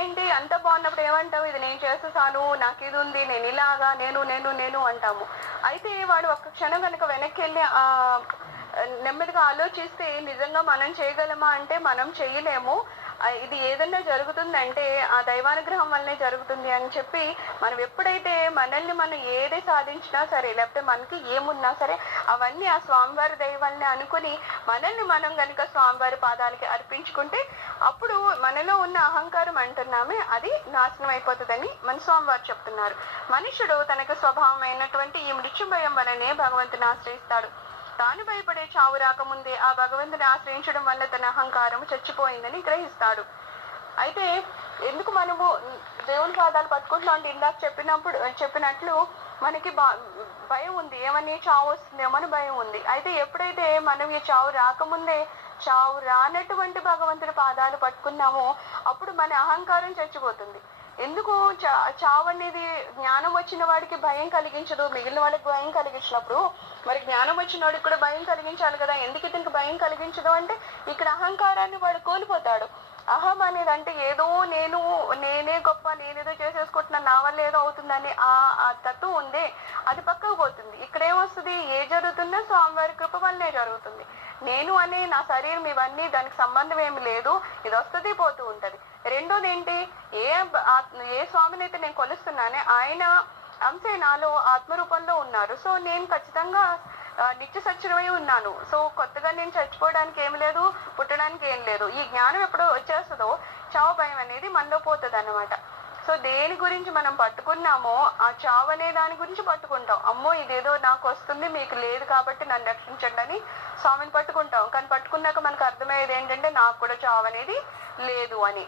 ఏంటి అంత బాగున్నప్పుడు ఏమంటావు, ఇది నేను చేస్తాను, నాకు ఇది ఉంది, నేను ఇలాగా, నేను నేను నేను అంటాము. అయితే వాడు ఒక్క క్షణం కనుక వెనక్కి వెళ్ళి నెమ్మదిగా ఆలోచిస్తే నిజంగా మనం చేయగలమా అంటే మనం చేయలేము. ఇది ఏదన్నా జరుగుతుందంటే ఆ దైవానుగ్రహం వల్లనే జరుగుతుంది అని చెప్పి మనం ఎప్పుడైతే మనల్ని మనం ఏది సాధించినా సరే, లేకపోతే మనకి ఏమున్నా సరే అవన్నీ ఆ స్వామివారి దైవాన్ని అనుకుని మనల్ని మనం కనుక స్వామివారి పాదాలకి అర్పించుకుంటే అప్పుడు మనలో ఉన్న అహంకారం అంటున్నామే అది నాశనం అయిపోతుందని మన స్వామివారు చెప్తున్నారు. మనుషుడు తనకు స్వభావమైనటువంటి ఈ మృత్యు భయం వలనే భగవంతుని ఆశ్రయిస్తాడు. తాను భయపడే చావు రాకముందే ఆ భగవంతుని ఆశ్రయించడం వల్ల తన అహంకారం చచ్చిపోయిందని గ్రహిస్తాడు. అయితే ఎందుకు మనము దేవుని పాదాలు పట్టుకుంటున్నాం అంటే ఇందాక చెప్పినట్లు మనకి భయం ఉంది, ఏమని చావు వస్తుందేమో అని భయం ఉంది. అయితే ఎప్పుడైతే మనం ఈ చావు రాకముందే చావు రానటువంటి భగవంతుడి పాదాలు పట్టుకున్నామో అప్పుడు మన అహంకారం చచ్చిపోతుంది. ఎందుకు చావు అనేది జ్ఞానం వచ్చిన వాడికి భయం కలిగించదు, మిగిలిన వాళ్ళకి భయం కలిగించినప్పుడు మరి జ్ఞానం వచ్చిన వాడికి కూడా భయం కలిగించాలి కదా. ఎందుకు ఇతనికి భయం కలిగించదు అంటే ఇక్కడ అహంకారాన్ని వాడు కోల్పోతాడు. అహం అనేది అంటే ఏదో నేనే గొప్ప, నేనేదో చేసేసుకుంటున్నా, నా వల్ల ఏదో అవుతుందని ఆ తత్వం ఉందే అది పక్కకు పోతుంది. ఇక్కడ ఏమొస్తుంది, ఏ జరుగుతున్నా స్వామివారి కృప వల్లనే జరుగుతుంది. నేను అనే నా శరీరం ఇవన్నీ దానికి సంబంధం ఏమి లేదు, ఇది వస్తుంది పోతూ ఉంటది. రెండోది ఏంటి, ఏ స్వామిని అయితే నేను కొలుస్తున్నానే ఆయన అంశే నాలో ఆత్మరూపంలో ఉన్నారు. సో నేను ఖచ్చితంగా నిత్య సత్యమై ఉన్నాను. సో కొత్తగా నేను చచ్చిపోవడానికి ఏం లేదు, పుట్టడానికి ఏం లేదు. ఈ జ్ఞానం ఎప్పుడో వచ్చేస్తుందో చావు భయం అనేది మనలో పోతుంది అన్నమాట. సో దేని గురించి మనం పట్టుకున్నామో ఆ చావు అనే దాని గురించి పట్టుకుంటాం. అమ్మో ఇదేదో నాకు వస్తుంది, మీకు లేదు కాబట్టి నన్ను రక్షించండి అని స్వామిని పట్టుకుంటాం. కానీ పట్టుకున్నాక మనకు అర్థమయ్యేది ఏంటంటే నాకు కూడా చావు అనేది లేదు అని.